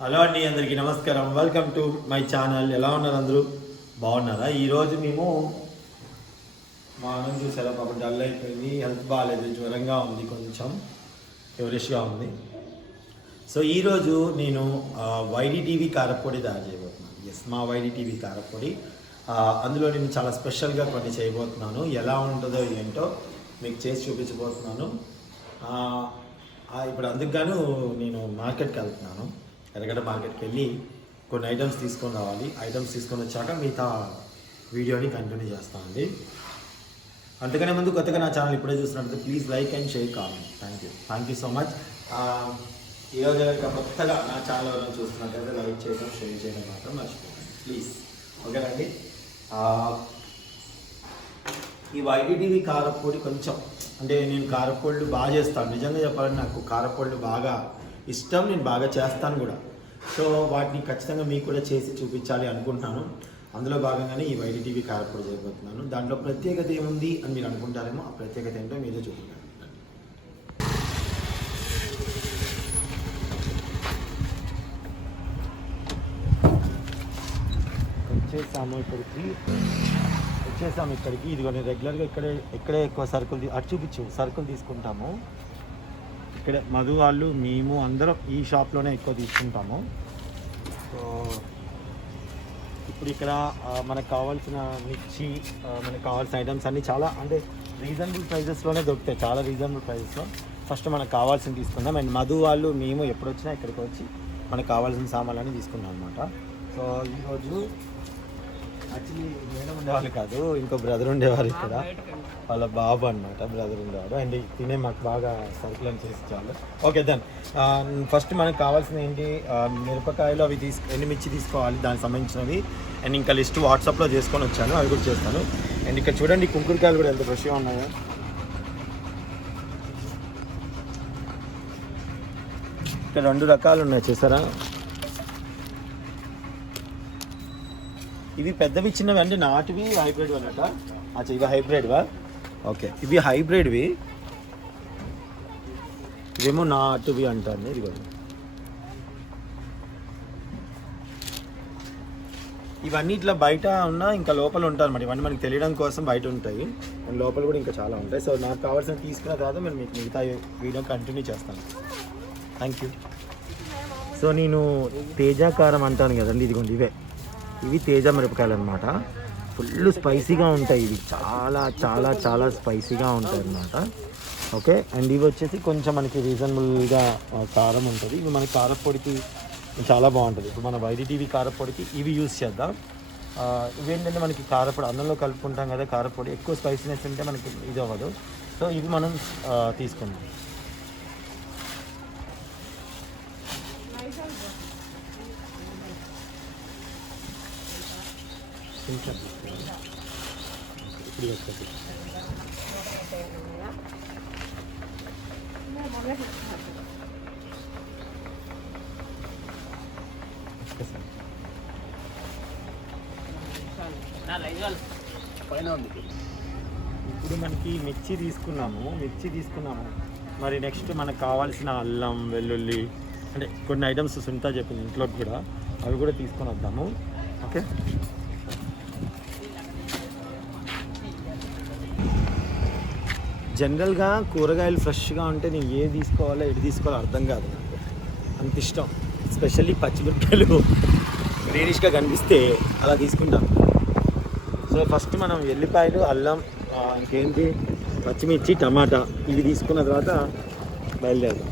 Hello అండి, అందరికీ నమస్కారం. Welcome to my channel. ఎలా ఉన్నారు అందరూ? బాగున్నారా? ఈరోజు మేము మార్నింగ్ చూసారా, పాపం డల్ అయిపోయింది, హెల్త్ బాగాలేదు, జ్వరంగా ఉంది, కొంచెం ఫీవరిష్గా ఉంది. సో ఈరోజు నేను వైడిటీవీ కారపొడి తయారు చేయబోతున్నాను. ఎస్, మా వైడిటీవీ కారపొడి. అందులో నేను చాలా స్పెషల్గా కొన్ని చేయబోతున్నాను. ఎలా ఉంటుందో ఏంటో మీకు చేసి చూపించబోతున్నాను. ఇప్పుడు అందుకుగాను నేను మార్కెట్కి వెళ్తున్నాను. ఎర్రగడ్డ మార్కెట్కి వెళ్ళి కొన్ని ఐటమ్స్ తీసుకొని రావాలి. ఐటమ్స్ తీసుకొని వచ్చాక మిగతా వీడియోని కంటిన్యూ చేస్తామండి. అంతకనే ముందు కొత్తగా నా ఛానల్ ఇప్పుడే చూస్తున్నట్టు please like and share comment. Thank you so much. ఈరోజు కొత్తగా నా ఛానల్ ఎవరైనా చూస్తున్నట్టయితే లైక్ చేయడం, షేర్ చేయడం మాత్రం మర్చిపోకండి ప్లీజ్. ఓకేనండి. ఈ వైడిటీవీ కారపొడి కొంచెం అంటే నేను కారపొళ్ళు బాగా చేస్తాను. నిజంగా చెప్పాలంటే నాకు కారపొళ్ళు బాగా ఇష్టం, నేను బాగా చేస్తాను కూడా. సో వాటిని ఖచ్చితంగా మీకు కూడా చేసి చూపించాలి అనుకుంటున్నాను. అందులో భాగంగానే ఈ వైడిటీవీ కారపొడి చేయబోతున్నాను. దాంట్లో ప్రత్యేకత ఏముంది అని మీరు అనుకుంటారేమో, ఆ ప్రత్యేకత ఏంటో మీరే చూపించాలి. వచ్చేసాము ఇక్కడికి. ఇదిగో నేను రెగ్యులర్గా ఇక్కడే ఎక్కువ సరుకులు అటు చూపించు సరుకులు తీసుకుంటాము. ఇక్కడే మధు వాళ్ళు, మేము అందరం ఈ షాప్లోనే ఎక్కువ తీసుకుంటాము. సో ఇప్పుడు ఇక్కడ మనకు కావాల్సిన మిర్చి, మనకు కావాల్సిన ఐటమ్స్ అన్నీ చాలా అంటే రీజనబుల్ ప్రైజెస్లోనే దొరుకుతాయి. చాలా రీజనబుల్ ప్రైజెస్లో. ఫస్ట్ మనకు కావాల్సింది తీసుకుందాం. అండ్ మధు వాళ్ళు, మేము ఎప్పుడు వచ్చినా ఇక్కడికి వచ్చి మనకు కావాల్సిన సామాన్లన్నీ తీసుకున్నాం అనమాట. సో ఈరోజు యాక్చువల్లీ మేడం ఉండేవాళ్ళు కాదు, ఇంకో బ్రదర్ ఉండేవారు ఇక్కడ. వాళ్ళ బాబు అనమాట, బ్రదర్ ఉండేవాడు. అండ్ తినే మాకు బాగా సరుకులను చేసి చాలు. ఓకే దెన్ ఫస్ట్ మనకు కావాల్సిన ఏంటి, మిరపకాయలు అవి ఎండుమిర్చి తీసుకోవాలి, దానికి సంబంధించినవి. అండ్ ఇంకా లిస్ట్ వాట్సాప్లో చేసుకొని వచ్చాను, అవి కూడా చేస్తాను. అండ్ ఇక్కడ చూడండి కుంకుడుకాయలు కూడా ఎంత ఫ్రెష్గా ఉన్నాయో. ఇక్కడ 2 రకాలు ఉన్నాయి చూసారా. ఇవి పెద్దవి, చిన్నవి అంటే నాటువి, హైబ్రిడ్ అన్నట. అచ్చా, ఇవి హైబ్రిడ్వా? ఓకే, ఇవి హైబ్రిడ్వి, ఇవేమో నాటువి అంటారు. ఇదిగో ఇవన్నీ ఇట్లా బయట ఉన్నా ఇంకా లోపల ఉంటారు మరి. ఇవన్నీ మనకి తెలియడం కోసం బయట ఉంటాయి, లోపల కూడా ఇంకా చాలా ఉంటాయి. సో నాకు కావాల్సిన తీసుకున్న తర్వాత నేను మీకు మిగతా వీడియో కంటిన్యూ చేస్తాను. Thank you. సో నేను తేజాకారం అంటాను కదండి, ఇదిగోండి ఇవి తేజ మిరపకాయలు అనమాట. ఫుల్ స్పైసీగా ఉంటాయి. ఇవి చాలా చాలా చాలా స్పైసీగా ఉంటాయి అన్నమాట. ఓకే, అండ్ ఇవి వచ్చేసి కొంచెం మనకి రీజనబుల్గా కారం ఉంటుంది. ఇవి మన కారపొడికి చాలా బాగుంటుంది. ఇప్పుడు మన వైడిటీవీ కారపొడికి ఇవి యూస్ చేద్దాం. ఇవేంటంటే మనకి కారపొడి అన్నంలో కలుపుకుంటాం కదా, కారపొడి ఎక్కువ స్పైసీనెస్ ఉంటే మనకి ఇది అవ్వదు. సో ఇవి మనం తీసుకుందాం. ఇప్పుడు మనకి మిర్చి తీసుకున్నాము. మరి నెక్స్ట్ మనకు కావాల్సిన అల్లం, వెల్లుల్లి అంటే కొన్ని ఐటమ్స్ సునీత చెప్పింది ఇంట్లోకి కూడా, అవి కూడా తీసుకొని వద్దాము. ఓకే, జనరల్గా కూరగాయలు ఫ్రెష్గా ఉంటే నేను ఏది తీసుకోవాలో ఎటు తీసుకోవాలో అర్థం కాదు నాకు. అంత ఇష్టం. ఎస్పెషల్లీ పచ్చిమిరపకాయలు గ్రీనిష్గా కనిపిస్తే అలా తీసుకుంటాను. సో ఫస్ట్ మనం ఎల్లిపాయలు, అల్లం, ఇంకేంటి పచ్చిమిర్చి, టమాటా ఇవి తీసుకున్న తర్వాత బయలుదేరుతాం.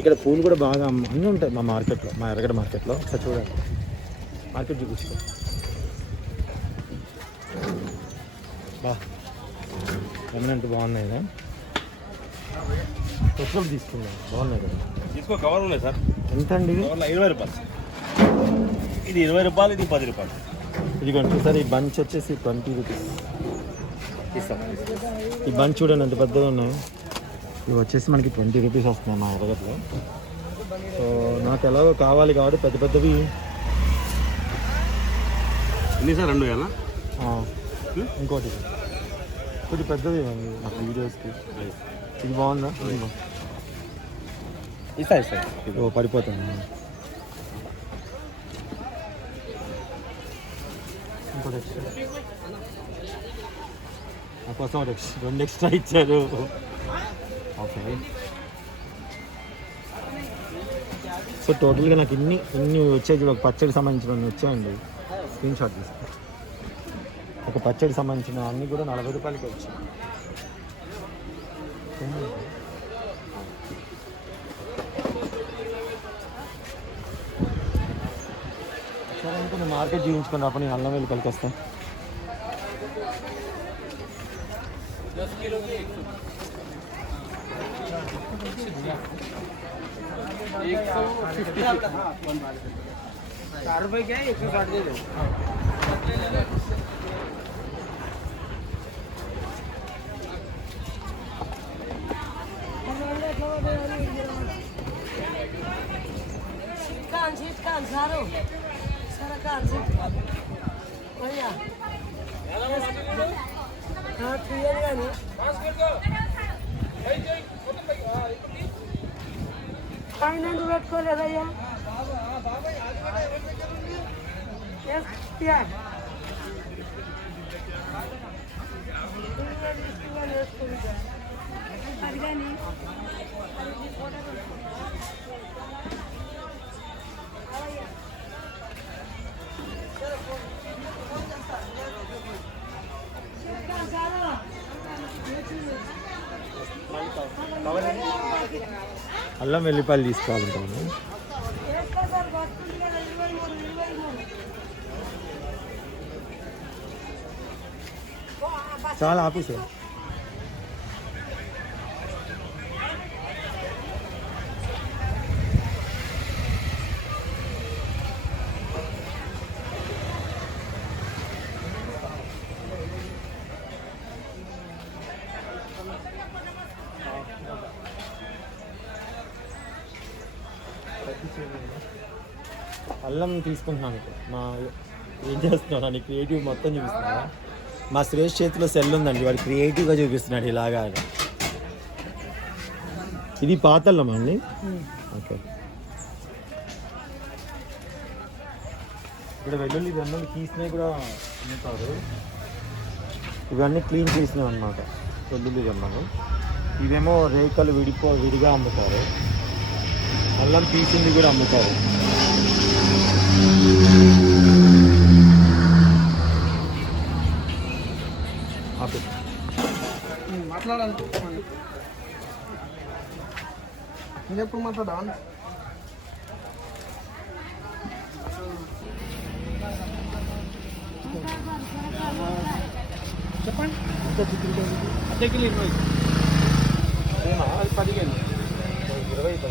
ఇక్కడ పూలు కూడా బాగా అన్నీ ఉంటాయి మా మార్కెట్లో, మా ఎర్రగడ్డ మార్కెట్లో. ఒకసారి చూడండి, మార్కెట్ చూపిస్తాం. ఎంత బాగున్నాయి కదా, కొత్తలు తీసుకున్నాం, బాగున్నాయి కదా. తీసుకో, కవర్ ఉన్నాయి సార్. ఎంత అండి ఇది? 20 రూపాయలు. ఇది 20 రూపాయలు, ఇది 10 రూపాయలు. ఇదిగోండి సార్, ఈ బంచ్ వచ్చేసి 20 రూపీస్. ఈ బంచ్ చూడండి ఎంత పెద్దగా ఉన్నాయి. ఇవి వచ్చేసి మనకి 20 రూపీస్ వస్తున్నాయి మా ఎర్రగడ్డలో. సో నాకు ఎలాగో కావాలి కాబట్టి పెద్ద పెద్దవి. ఎన్ని సార్? 2 వేలా? ఇంకోటి కొద్ది పెద్దది నాకు వీడియోస్కి. ఇది బాగుందా? ఇస్తా ఓ పడిపోతుంది. ఇంకోటి ఎక్స్ట్రా నా కోసం ఒకటి రెండు ఎక్స్ట్రా ఇచ్చారు. ఓకే, సో టోటల్గా నాకు ఇన్ని వచ్చాయి. ఒక పచ్చడి సంబంధించిన వచ్చాయండి, స్క్రీన్ షాట్ తీసుకో. ఒక పచ్చడి సంబంధించిన అన్నీ కూడా 40 రూపాయలకి వచ్చాయి. సరే అనుకో, నేను మార్కెట్ చూపించుకుని రాప, నేను అల్లం వెళ్ళి కలికొస్తాను. పైనందు పెట్టుకోలేదయ్యా. అల్లం వెల్లిపాయలు తీసుకోవాలంటాను. చాలా ఆఫీసు అల్లం తీసుకుంటున్నాను. మా ఏం చేస్తున్నాను అని క్రియేటివ్ మొత్తం చూపిస్తున్నా. మా సురేష్ చేతిలో సెల్ ఉందండి, వాడు క్రియేటివ్గా చూపిస్తున్నాడు ఇలాగా. ఇది పాత అల్లం అండి. ఓకే, ఇక్కడ వెల్లుల్లి వెల్లుల్లి తీసినవి కూడా అమ్ముతారు. ఇవన్నీ క్లీన్ చేసినవి అన్నమాట వెల్లుల్లి వెల్లుల్లి. ఇవేమో రేఖలు విడిగా అమ్ముతారు. అల్లం తీసింది కూడా అమ్ముతారు. మాట్లాడాలి, నేను ఎప్పుడు మాట్లాడా? చెప్పండి. అర్ధ కిలో 20, 15, 20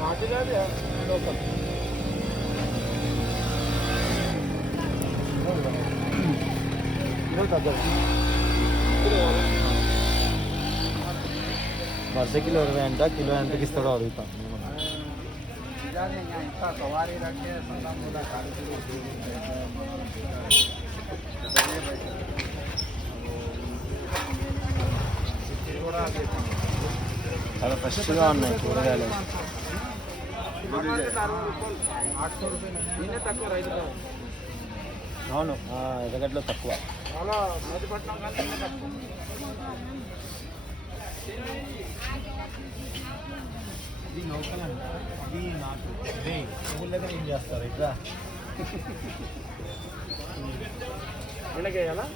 నాటు కాదు లోకల్. అర్ధ కిలో 20 అంట, కిలో ఎంతకి ఇస్తాడో అడుగుతాం. చాలా ఫ్రెష్గా ఉన్నాయి కూరగాయలు. అవును, ఎర్రగడ్డలో తక్కువ. ఇది లోకల్ అంట, ఇది నాకు అదే ఊళ్ళగా ఏం చేస్తారు ఇట్లా. ఎండకేయాలా?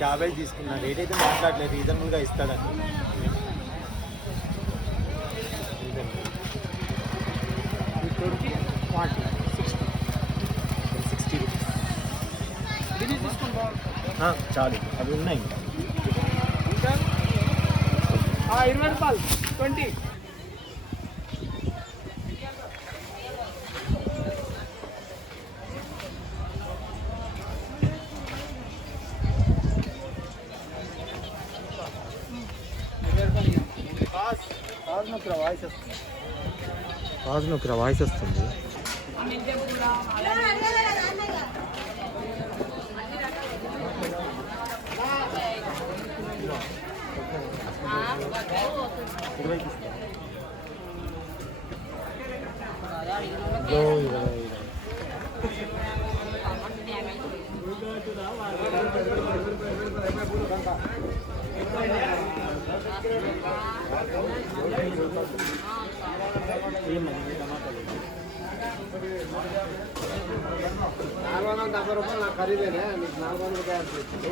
క్యాబేజ్ తీసుకున్నా. రేట్ అయితే మాట్లాడలేదు, రీజనబుల్గా ఇస్తాడని. చాలు, అవి ఉన్నాయి ఇంకా 20 రూపాయలు 20. వాయిస్ నొక్కరా, వాయిస్ వస్తుంది. రూపాయలు నాకు ఖరీదేనే మీకు 400 తయారు చేస్తుంది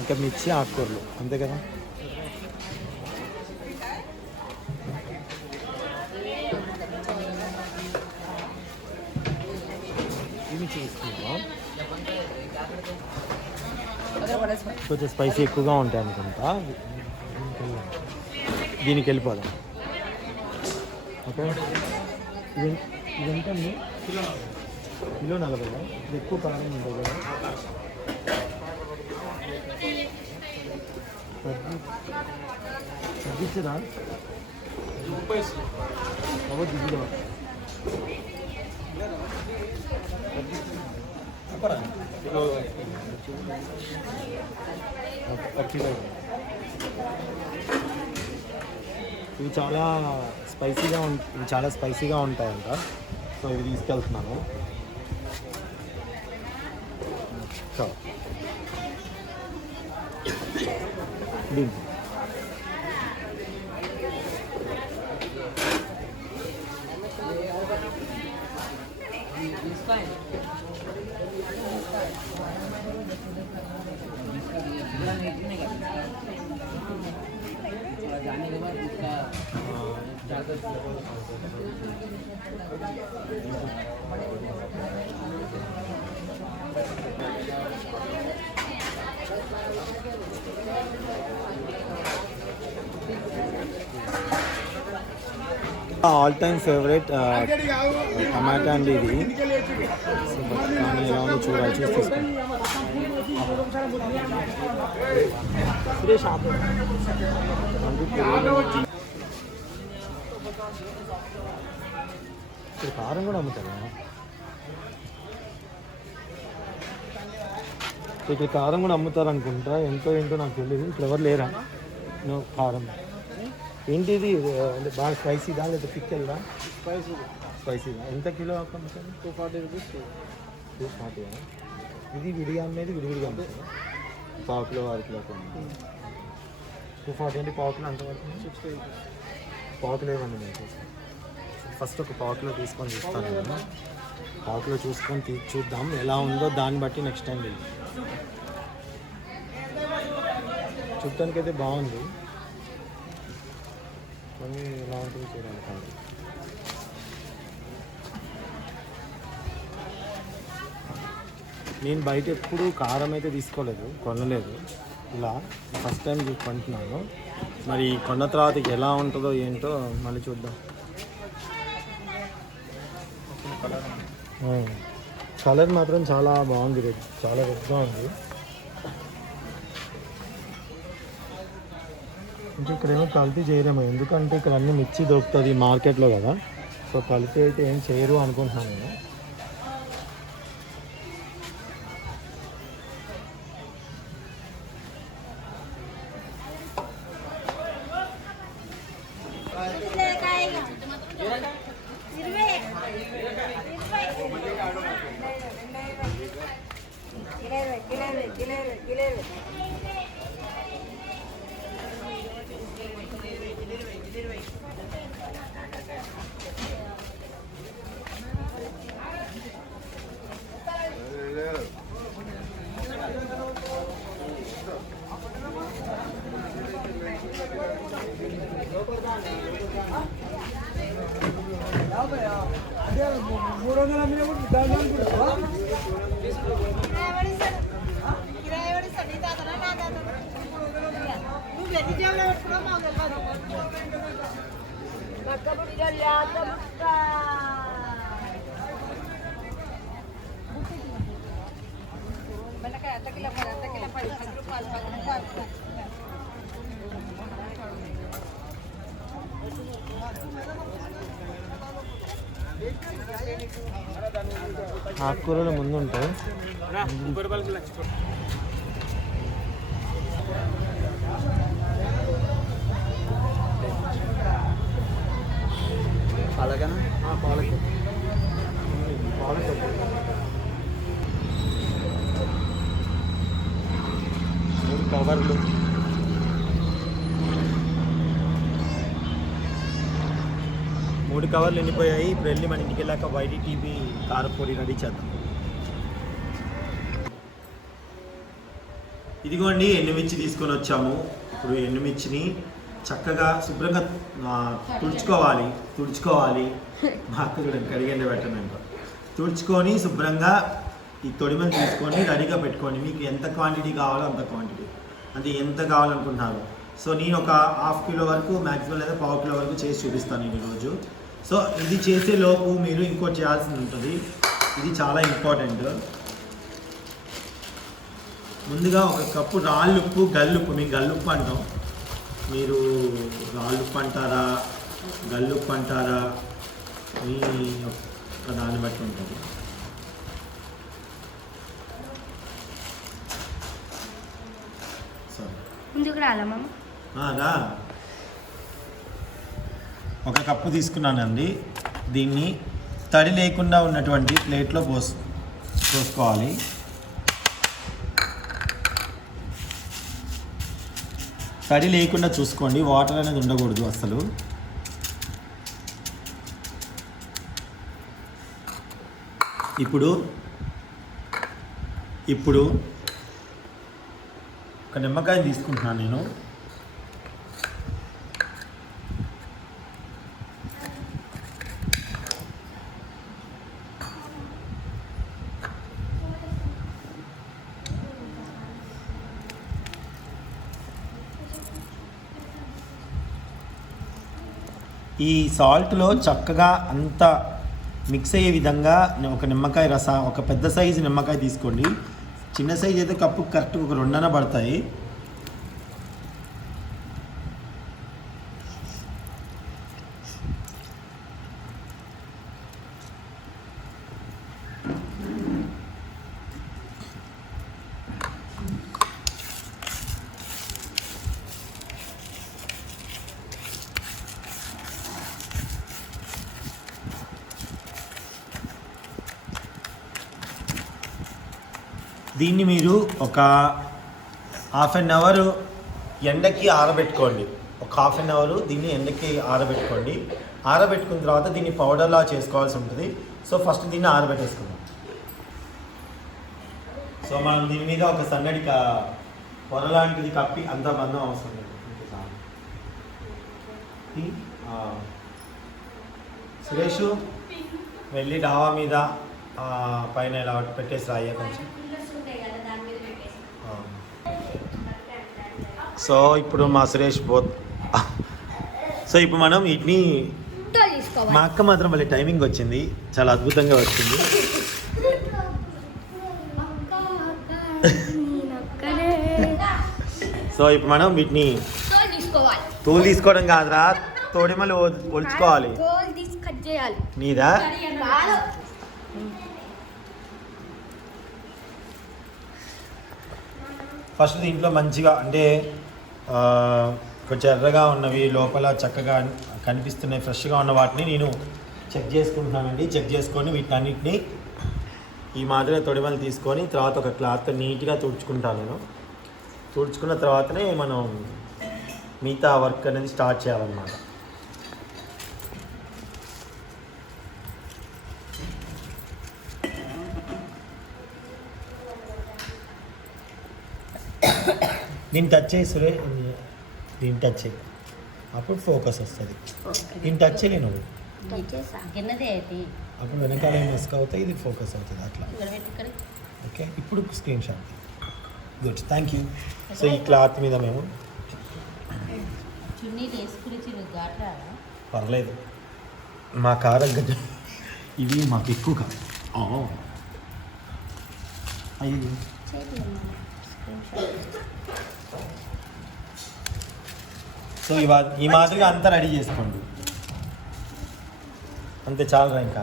ఇంకా మిర్చి ఆకుకూరలు అంతే కదా. ఇవి చూస్తున్నావా, కొంచెం స్పైసీ ఎక్కువగా ఉంటాయి అనుకుంటా. దీనికి వెళ్ళిపోదాం. ఓకే, ఇది ఎంతండి? కిలో 40. ఇది ఎక్కువ కారం ఉంటుంది కదా. తగ్గించరా? దిగుదా ఇవి చాలా స్పైసీగా ఉంటాయంట. సో ఇవి తీసుకెళ్తున్నాను. దీనికి जाने के बाद उसका ఆల్ టైమ్ ఫేవరెట్ టమాటా అండి ఇది. కానీ ఎలా ఉందో చూడాలి, చూసి తీసుకోండి. ఇక్కడ కారం కూడా అమ్ముతారా? ఇక్కడ కారం కూడా అమ్ముతారు అనుకుంటా. ఎంతో ఏంటో నాకు తెలియదు. ఫ్లేవర్ లేరా? నో కారం. ఏంటిది అంటే బాగా స్పైసీదా లేదా పిక్కెల్దా? స్పైసీదా. ఎంత కిలో అమ్ముతారు? 240 రూపీస్. 240. ఇది విడిగా అమ్మేది విడివిడిగా అమ్ముతారు. పావు కిలో 6 కిలో 240 అంటే పావు కిలో అంత పడుతుంది. 60 రూపీస్. పావు కిలో ఇవ్వండి. నేను ఫస్ట్ ఒక పావు కిలో తీసుకొని చూస్తాను. నేను పావు కిలో చూసుకొని చూద్దాం ఎలా ఉందో. దాన్ని బట్టి నెక్స్ట్ టైం వెళ్ళి చూడటానికి అయితే బాగుంది, కానీ ఎలా ఉంటుంది చూడాలి. కాదు నేను బయట ఎప్పుడు కారం అయితే తీసుకోలేదు, కొనలేదు. ఇలా ఫస్ట్ టైం కొంటున్నాను. మరి కొన్న తర్వాత ఎలా ఉంటుందో ఏంటో మళ్ళీ చూద్దాం. కలర్ మాత్రం చాలా బాగుంది. రెడ్, చాలా రెడ్గా ఉంది. ఇంకా ఇక్కడేమో కల్తీ చేయలేము, ఎందుకంటే ఇక్కడ అన్ని మిర్చి దొరుకుతుంది మార్కెట్లో కదా. సో కల్తీ అయితే ఏం చేయరు అనుకుంటున్నాను నేను. ఆకుకూరలు ముందు ఉంటాయి. పాలకనా పాలక కవర్లు మూడు కవర్లు ఎండిపోయాయి. ఇప్పుడు వెళ్ళి మన ఇంటికి వెళ్ళాక వైడి టీవీ కారపొడి రెడీ చేద్దాం. ఇదిగోండి ఎండుమిర్చి తీసుకొని వచ్చాము. ఇప్పుడు ఎండుమిర్చిని చక్కగా శుభ్రంగా తుడుచుకోవాలి. మా అక్క చూడండి కడిగండి పెట్టనంట. తుడుచుకొని శుభ్రంగా ఈ తొడిమని తీసుకొని రెడీగా పెట్టుకోండి. మీకు ఎంత క్వాంటిటీ కావాలో అంత క్వాంటిటీ, అంటే ఎంత కావాలనుకుంటున్నారు. సో నేను ఒక ½ కిలో వరకు మ్యాక్సిమం లేదా ½ కిలో వరకు చేసి చూపిస్తాను నేను ఈరోజు. సో ఇది చేసే లోపు మీరు ఇంకోటి చేయాల్సింది ఉంటుంది. ఇది చాలా ఇంపార్టెంట్. ముందుగా ఒక కప్పు రాళ్ళుప్పు, గల్లుప్పు. మేము గల్లుప్పు అంటాం, మీరు రాళ్ళుప్పు అంటారా గల్లుప్పు అంటారా మీ ఒక దాన్ని బట్టి ఉంటుంది. ముందుకు రాలమ్మా. రా. ఒక కప్పు తీసుకున్నానండి. దీన్ని తడి లేకుండా ఉన్నటువంటి ప్లేట్లో పోసుకోవాలి. తడి లేకుండా చూసుకోండి, వాటర్ అనేది ఉండకూడదు అసలు. ఇప్పుడు ఒక నిమ్మకాయ తీసుకుంటున్నాను నేను. ఈ సాల్ట్లో చక్కగా అంత మిక్స్ అయ్యే విధంగా ఒక నిమ్మకాయ ఒక పెద్ద సైజు నిమ్మకాయ తీసుకోండి. చిన్న సైజు అయితే కప్పు కరెక్ట్గా ఒక 2 పడతాయి. దీన్ని మీరు ఒక ½ అవర్ ఎండకి ఆరబెట్టుకోండి. ఒక ½ అవర్ దీన్ని ఎండకి ఆరబెట్టుకోండి. ఆరబెట్టుకున్న తర్వాత దీన్ని పౌడర్లా చేసుకోవాల్సి ఉంటుంది. సో ఫస్ట్ దీన్ని ఆరబెట్టేసుకుందాం. సో మనం దీని మీద ఒక సన్నడి పొర లాంటిది కప్పి అంత బంధం అవసరం లేదు. సురేష్ వెళ్ళి డావా మీద పైన ఇలా పెట్టేసి రాయ్యా కొంచెం. సో ఇప్పుడు మా సురేష్ సో ఇప్పుడు మనం వీటిని, మా అక్క మాత్రం మళ్ళీ టైమింగ్ వచ్చింది, చాలా అద్భుతంగా వచ్చింది. సో ఇప్పుడు మనం వీటిని తోలు తీసుకోవడం కాదురా, తోడిమలు ఒలుచుకోవాలి. నీదా? ఫస్ట్ దీంట్లో మంచిగా అంటే కొంచెం ఎర్రగా ఉన్నవి, లోపల చక్కగా కనిపిస్తున్నాయి, ఫ్రెష్గా ఉన్న వాటిని నేను చెక్ చేసుకుంటున్నానండి. చెక్ చేసుకొని వీటన్నిటిని ఈ మాదిరిగా తొడిమలు తీసుకొని తర్వాత ఒక క్లాత్ నీట్గా తుడుచుకుంటాను నేను. తుడుచుకున్న తర్వాతనే మనం మిగతా వర్క్ అనేది స్టార్ట్ చేయాలన్నమాట. దీన్ని టచ్ చేయి సురే, దీన్ని టచ్ చేయి, అప్పుడు ఫోకస్ వస్తుంది. దీన్ని టచ్ చేయలే నువ్వు, అప్పుడు వెనకాల మస్క్ అవుతాయి, ఇది ఫోకస్ అవుతుంది అట్లా. ఓకే, ఇప్పుడు screen shot. Good, thank you. So ఈ క్లాత్ మీద మేము పర్లేదు, మా కారగ్గ ఇవి మాకు ఎక్కువ కాదు. అయ్యో సో ఈ మాదిరిగా అంతా రెడీ చేసుకోండి, అంతే చాలు. ఇంకా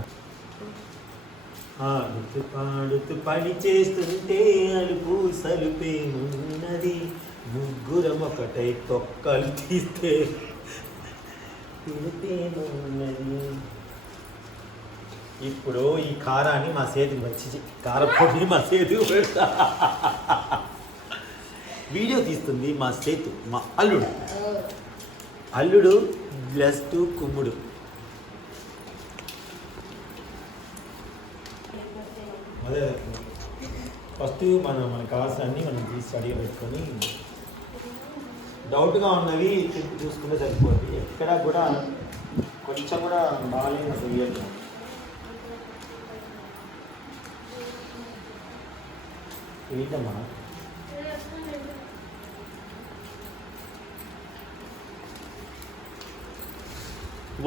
పాడుతూ పని చేస్తుంటే అలుపు సలుపేమున్నది, ముగ్గురం ఒకటై తొక్కలు తీస్తే ఉన్నది. ఇప్పుడు ఈ కారాన్ని మా చేతికి వచ్చి కారపొడి మా చేతికి పెడతా. వీడియో తీస్తుంది మా సేతు, మా అల్లుడు. అల్లుడు బ్లెస్డ్ కుమ్ముడు. అదే ఫస్ట్ మనకు కావాల్సిన అన్నీ మనం తీసి రెడీగా పెట్టుకొని డౌట్గా ఉన్నవి చూసుకుంటే సరిపోద్ది. ఎక్కడ కూడా కొంచెం కూడా బాగాలేదు తెలియదు. ఏంటమ్మా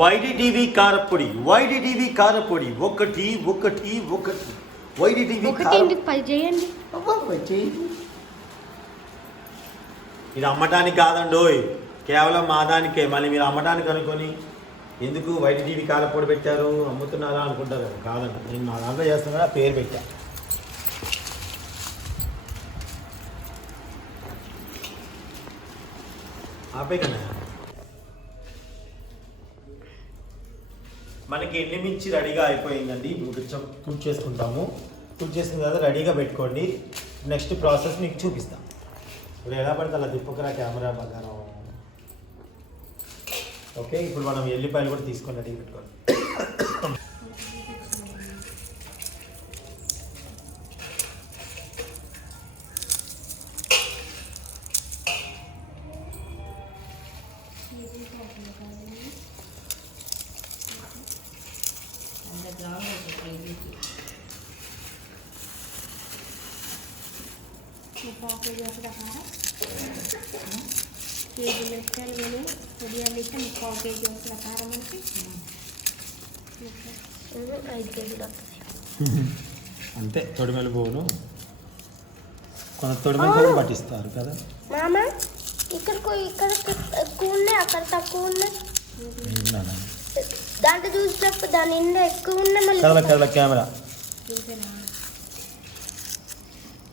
వైడిటీవీ కారపొడి, వైడిటీవీ కారపొడి, ఒకటి ఒకటి ఒకటి వైడిటీవీ చేయండి. ఇది అమ్మటానికి కాదండోయ్, కేవలం మా దానికే. మళ్ళీ మీరు అమ్మటానికి అనుకొని ఎందుకు వైడిటీవీ కారపొడి పెట్టారు, అమ్ముతున్నారా అనుకుంటారు కదా. కాదండి, నేను మా దాంట్లో చేస్తున్నా కదా, పేరు పెట్టా. ఆపే కదా. మనకి ఎండుమిర్చి రెడీగా అయిపోయిందండి. ఇప్పుడు కొంచెం కుక్ చేసుకుంటాము. కుక్ చేసుకున్న తర్వాత రెడీగా పెట్టుకోండి. నెక్స్ట్ ప్రాసెస్ మీకు చూపిస్తాం. ఇప్పుడు ఎలా పడితే అలా తిప్పుకురా కెమెరా బంగారం. ఓకే, ఇప్పుడు మనం ఎల్లిపాయలు కూడా తీసుకొని రెడీ పెట్టుకోండి. కేజీ మిరపకాయలు కానీ పొడియాలు ఇస్తే 1/4 కేజీ వస్తుంది కారం అంటే 5 కేజీలు వస్తుంది. అంతే. తొడిమెలు పోను కొంత తొడిమెలు పోను పట్టిస్తారు కదా మామ. ఇక్కడ ఎక్కువ ఉన్నాయి, అక్కడ తక్కువ ఉన్నాయి. దాంట్లో చూసినప్పుడు దాని నిండా ఎక్కువ ఉన్నాయి. మళ్ళీ కెమెరా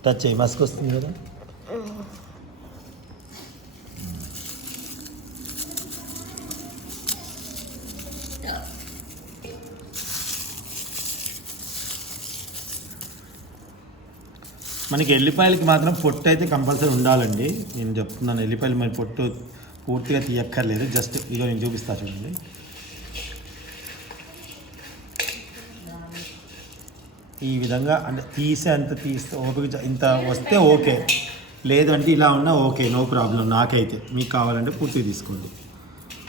టచ్ చేయి, మస్క్ వస్తుంది కదా. మనకి ఎల్లిపాయలకి మాత్రం పొట్టు అయితే కంపల్సరీ ఉండాలండి. నేను చెప్తున్నాను, ఎల్లిపాయలు మరి పొట్టు పూర్తిగా తీయక్కర్లేదు. జస్ట్ ఇక నేను చూపిస్తా చూడండి. ఈ విధంగా అంటే తీస్తే ఓపిక ఇంత వస్తే ఓకే, లేదు అంటే ఇలా ఉన్నా ఓకే, నో ప్రాబ్లం. నాకైతే మీకు కావాలంటే పూర్తిగా తీసుకోండి.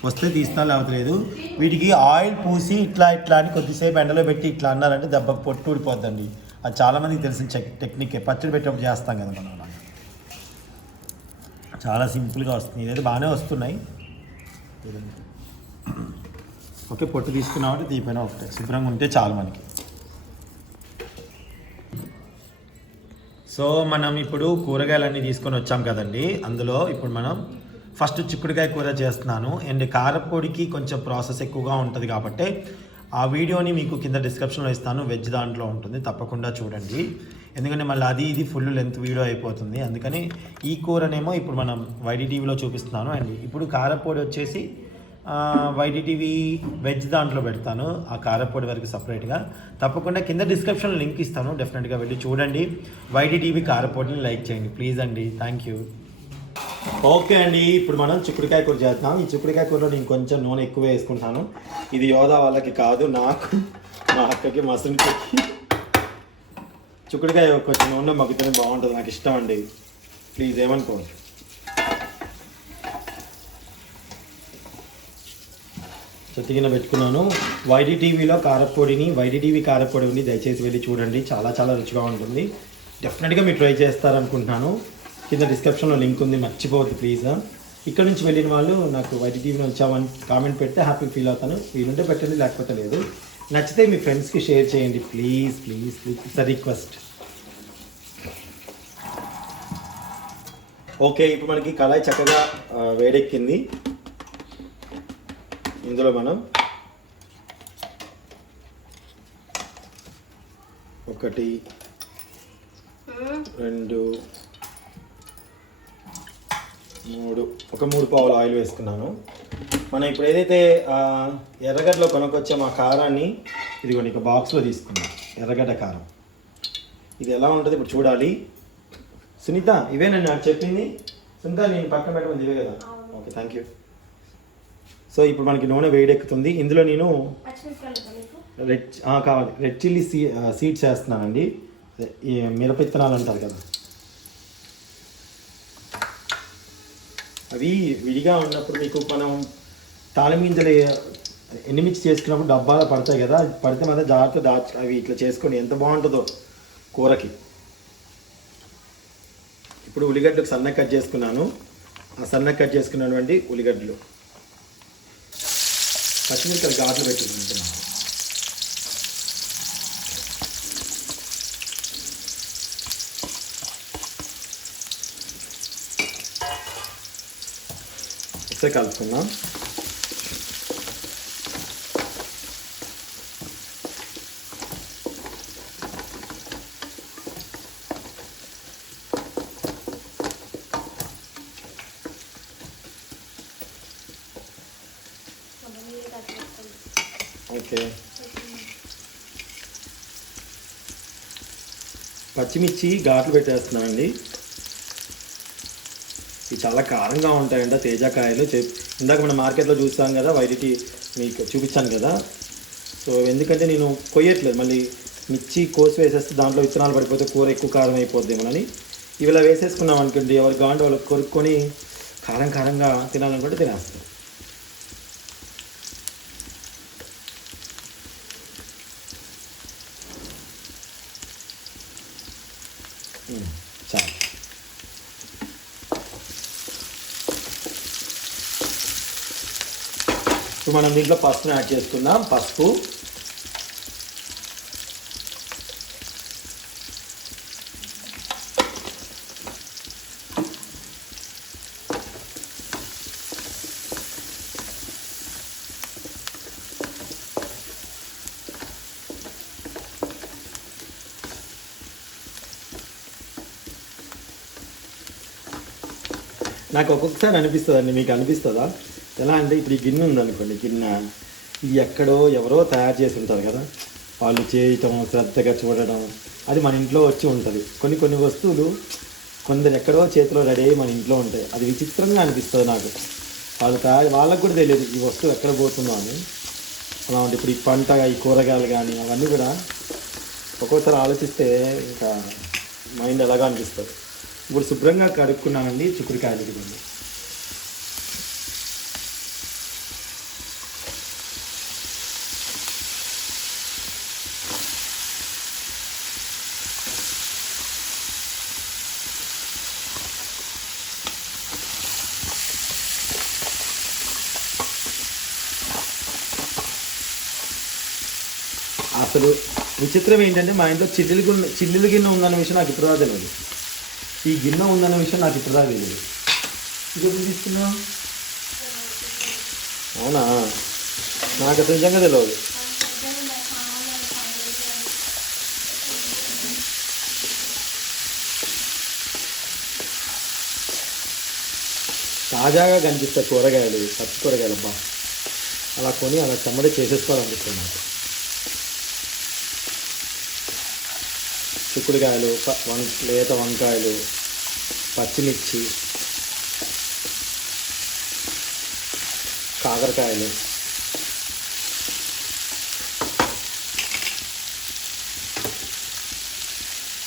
వస్తే తీస్తా, లేకపోతే లేదు. వీటికి ఆయిల్ పూసి ఇట్లా అని కొద్దిసేపు ఎండలో పెట్టి ఇట్లా అన్నారంటే దెబ్బకు పొట్టు ఊడిపోద్దండి. అది చాలామందికి తెలిసిన టెక్నిక్. పచ్చడి పెట్టేప్పుడు చేస్తాం కదా మనం. చాలా సింపుల్గా వస్తుంది. ఇదైతే బాగానే వస్తున్నాయి. ఓకే, పొట్టు తీసుకున్నామంటే దీపైన ఒకటే శుభ్రంగా ఉంటే చాలు మనకి. సో మనం ఇప్పుడు కూరగాయలన్నీ తీసుకొని వచ్చాం కదండి. అందులో ఇప్పుడు మనం ఫస్ట్ చిక్కుడుకాయ కూర చేస్తున్నాను. అండ్ కారపొడికి కొంచెం ప్రాసెస్ ఎక్కువగా ఉంటుంది కాబట్టి ఆ వీడియోని మీకు కింద డిస్క్రిప్షన్లో ఇస్తాను. వెజ్ దాంట్లో ఉంటుంది, తప్పకుండా చూడండి. ఎందుకంటే మళ్ళీ ఇది ఫుల్ లెంత్ వీడియో అయిపోతుంది. అందుకని ఈ కూరనేమో ఇప్పుడు మనం వైడిటీవీలో చూపిస్తున్నాను. అండ్ ఇప్పుడు కారపొడి వచ్చేసి వైడిటీవీ వెజ్ దాంట్లో పెడతాను. ఆ కారపొడి వరకు సపరేట్గా. తప్పకుండా కింద డిస్క్రిప్షన్లో లింక్ ఇస్తాను, డెఫినెట్గా వెళ్ళి చూడండి. వైడిటీవీ కారపొడిని లైక్ చేయండి ప్లీజ్ అండి. Thank you. ఓకే అండి, ఇప్పుడు మనం చిక్కుడుకాయ కూర చేస్తున్నాం. ఈ చిక్కుడుకాయ కూరలో నేను కొంచెం నూనె ఎక్కువ వేసుకుంటాను. ఇది యోధా వాళ్ళకి కాదు, నాకు, మా అక్కకి, మా సునికి. చిక్కుడుకాయ కొంచెం నూనె మగ్గితేనే బాగుంటుంది, నాకు ఇష్టం అండి. ప్లీజ్ ఏమనుకోండి. చెత్తిగిన పెట్టుకున్నాను. వైడిటీవీలో వైడిటీవీ కారపొడి ఉంది, దయచేసి వెళ్ళి చూడండి. చాలా చాలా రుచిగా ఉంటుంది. డెఫినెట్గా మీరు ట్రై చేస్తారనుకుంటున్నాను. కింద డిస్క్రిప్షన్లో లింక్ ఉంది, మర్చిపోవద్దు ప్లీజ్. ఇక్కడ నుంచి వెళ్ళిన వాళ్ళు నాకు వైడిటీవీలో వచ్చామని కామెంట్ పెడితే హ్యాపీ ఫీల్ అవుతాను. వీలుంటే పెట్టండి, లేకపోతే లేదు. నచ్చితే మీ ఫ్రెండ్స్కి షేర్ చేయండి please please please, it's a request. Okay, ఇప్పుడు మనకి కళాయి చక్కగా వేడెక్కింది. ఇందులో మనం 1 2 3 పావులు ఆయిల్ వేసుకున్నాను. మనం ఇప్పుడు ఏదైతే ఎర్రగడ్డలో కొనుక్కొచ్చామో ఆ కారాన్ని ఇదిగోండి ఇక బాక్స్లో తీసుకున్నాం ఎర్రగడ్డ కారం. ఇది ఎలా ఉంటుంది ఇప్పుడు చూడాలి. సునీత ఇవేనండి నాకు చెప్పింది. సునీత నేను పక్కన పెట్టమంది ఇవే కదా? Okay, thank you. సో ఇప్పుడు మనకి నూనె వేడెక్కుతుంది. ఇందులో నేను కావాలి రెడ్ చిల్లీ సీడ్స్ వేస్తున్నానండి. ఈ మిరపవిత్తనాలు అంటారు కదా, అవి విడిగా ఉన్నప్పుడు మీకు మనం తాళమింజలు ఎండుమిర్చి చేసుకున్నప్పుడు డబ్బాలో పడతాయి కదా, పడితే మాత్రం జాగ్రత్త అవి ఇట్లా చేసుకోండి, ఎంత బాగుంటుందో కూరకి. ఇప్పుడు ఉల్లిగడ్డలు సన్నగా కట్ చేసుకున్నాను. ఆ సన్నగా కట్ చేసుకున్నటువంటి ఉల్లిగడ్డలు, పచ్చిమిరపకాయలు ఘాట్లు పెట్టుకుంటున్నాను. ఒకసారి కలుపుకుందాం. ఓకే, పచ్చిమిర్చి ఘాట్లు పెట్టేస్తున్నానండి. ఇవి చాలా కారంగా ఉంటాయంట తేజకాయలు. ఇందాక మనం మార్కెట్లో చూస్తాం కదా, వైడిటీ మీకు చూపించాను కదా. సో ఎందుకంటే నేను కొయ్యట్లేదు, మళ్ళీ మిర్చి కోసి వేసేస్తే దాంట్లో విత్తనాలు పడిపోతే కూర ఎక్కువ కారం అయిపోద్దేమోనని ఇవి ఇలా వేసేసుకున్నాం అనుకోండి. ఎవరికి కావాలంటే వాళ్ళకి కొరుక్కొని కారంగా తినాలనుకుంటే తినేస్తాం. చాలు. ఇప్పుడు మనం దీంట్లో పసుపుని యాడ్ చేసుకుందాం. పసుపు, నాకు ఒక్కొక్కసారి అనిపిస్తుందండి, మీకు అనిపిస్తుందా? ఎలా అంటే ఇప్పుడు ఈ గిన్నె ఉందనుకోండి, గిన్నె ఇది ఎక్కడో ఎవరో తయారు చేసి ఉంటారు కదా, వాళ్ళు చేయటం శ్రద్ధగా చూడడం, అది మన ఇంట్లో వచ్చి ఉంటుంది. కొన్ని వస్తువులు కొందరు ఎక్కడో చేతిలో రెడీ అయ్యి మన ఇంట్లో ఉంటాయి. అది విచిత్రంగా అనిపిస్తుంది నాకు. వాళ్ళకు కూడా తెలియదు ఈ వస్తువు ఎక్కడ పోతుందో అని. అలా ఉంటుంది. ఇప్పుడు ఈ పంట, ఈ కూరగాయలు కానీ అవన్నీ కూడా ఒక్కోసారి ఆలోచిస్తే ఇంకా మైండ్ ఎలాగా అనిపిస్తుంది. ఇప్పుడు శుభ్రంగా కడుక్కున్నానండి చిక్కుడుకాయలు. ఇదిగోండి, అసలు విచిత్రం ఏంటంటే మా ఇంట్లో చిల్లులు గిన్నె ఉందన్న విషయం నాకు ఇప్పుడు తెలియదు. ఈ గిన్నె ఉందన్న విషయం నాకు ఇప్పుడు తెలియదు. ఇది ఎప్పుడు తీసుకున్నా? అవునా, నాకు అసలు నిజంగా తెలియదు. తాజాగా కనిపిస్తాయి కూరగాయలు, పచ్చి కూరగాయలు. అబ్బా, అలా కొని అలా చెమ్మడి చేసేసుకోవాలనిపిస్తుంది నాకు. చిక్కుడుకాయలు, లేత వంకాయలు, పచ్చిమిర్చి, కాకరకాయలు,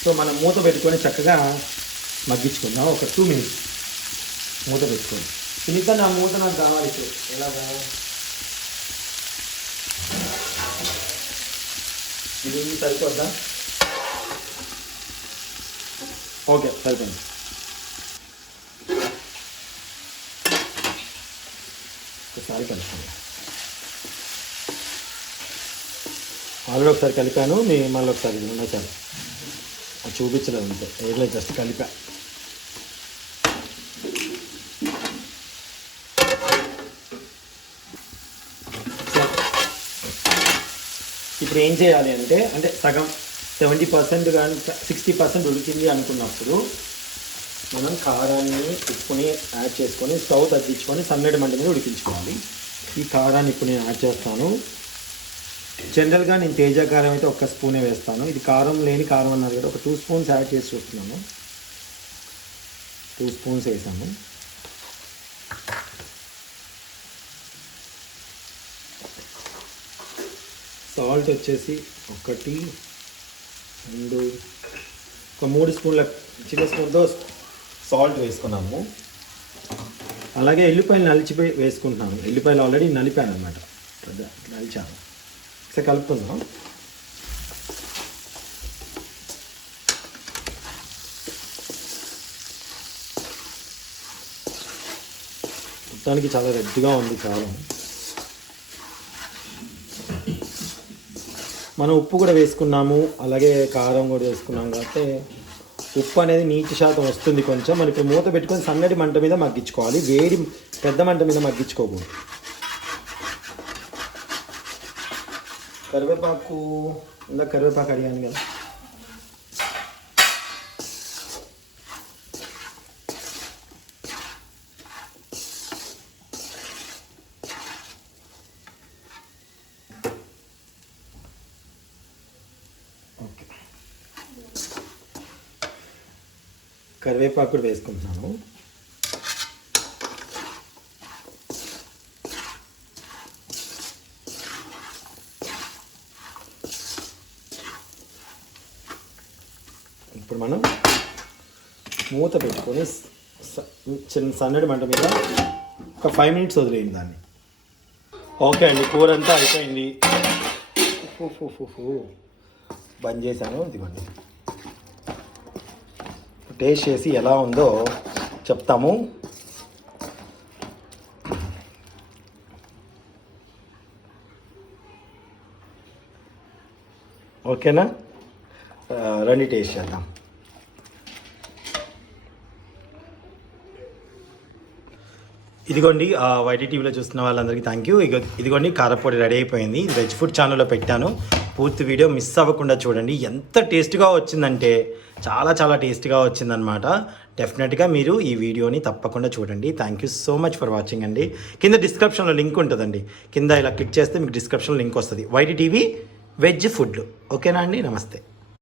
సో మనం మూత పెట్టుకొని చక్కగా మగ్గించుకుందాం. ఒక 2 minutes మూత పెట్టుకొని. సునీత, నా మూత నాకు కావాలి ఇప్పుడు. ఎలాగా? ఇది సరిపోద్దా? ఓకే, సరిపోయింది. ఒకసారి కలుపుకోండి. ఆల్రెడీ ఒకసారి కలిపాను, మళ్ళీ ఒకసారి రెండోసారి చూపించలేదు అంతే, ఏదో జస్ట్ కలిపా. ఇప్పుడు ఏం చేయాలి అంటే సగం 70% కానీ 60% ఉడికింది అనుకున్నప్పుడు మనం కారాన్ని, ఉప్పుని యాడ్ చేసుకొని స్టవ్ తగ్గించుకొని సన్నటి మంట మీద ఉడికించుకోవాలి. ఈ కారాన్ని ఇప్పుడు నేను యాడ్ చేస్తాను. జనరల్గా నేను తేజ కారం అయితే ఒక్క స్పూనే వేస్తాను. ఇది కారం లేని కారం అన్నారు కదా, ఒక 2 స్పూన్స్ యాడ్ చేసి చూస్తున్నాను. 2 స్పూన్స్ వేసాను. సాల్ట్ వచ్చేసి 1 2 ఒక 3 స్పూన్ల చిన్న స్పూన్తో సాల్ట్ వేసుకున్నాము. అలాగే ఎల్లిపాయలు నలిచిపోయి వేసుకుంటున్నాను. ఎల్లిపాయలు ఆల్రెడీ నలిపాను అనమాట, నలిచాను. ఒకసారి కలుపుకుందాం. మొత్తానికి చాలా రెడ్గా ఉంది కారం. మనం ఉప్పు కూడా వేసుకున్నాము, అలాగే కారం కూడా వేసుకున్నాం కాబట్టి ఉప్పు అనేది నీటి శాతం వస్తుంది కొంచెం. మనం ఇప్పుడు మూత పెట్టుకొని సన్నటి మంట మీద మగ్గించుకోవాలి, వేడి పెద్ద మంట మీద మగ్గించుకోకూడదు. కరివేపాకు ఇందాక కరివేపాకు అడిగాను కదా, కరివేపాకు కూడా వేసుకుంటున్నాను. ఇప్పుడు మనం మూత పెట్టుకొని సన్నటి మంట మీద ఒక 5 మినిట్స్ వదిలేయండి దాన్ని. ఓకే అండి, కూర అంతా అయిపోయింది. బంద్ చేశాను. ఇదిగోండి, టేస్ట్ చేసి ఎలా ఉందో చెప్తాము. ఓకేనా? రండి టేస్ట్ చేద్దాం. ఇదిగోండి, వైటీ టీవీలో చూస్తున్న వాళ్ళందరికీ థ్యాంక్ యూ. ఇదిగోండి కారపొడి రెడీ అయిపోయింది. వెజ్ ఫుడ్ ఛానల్లో పెట్టాను, పూర్తి వీడియో మిస్ అవ్వకుండా చూడండి. ఎంత టేస్ట్గా వచ్చిందంటే చాలా చాలా టేస్ట్గా వచ్చిందనమాట. డెఫినెట్గా మీరు ఈ వీడియోని తప్పకుండా చూడండి. Thank you so much for watching అండి. కింద డిస్క్రిప్షన్లో లింక్ ఉంటుందండి, కింద ఇలా క్లిక్ చేస్తే మీకు డిస్క్రిప్షన్లో లింక్ వస్తుంది. YT TV veg food. ఓకేనా అండి? నమస్తే.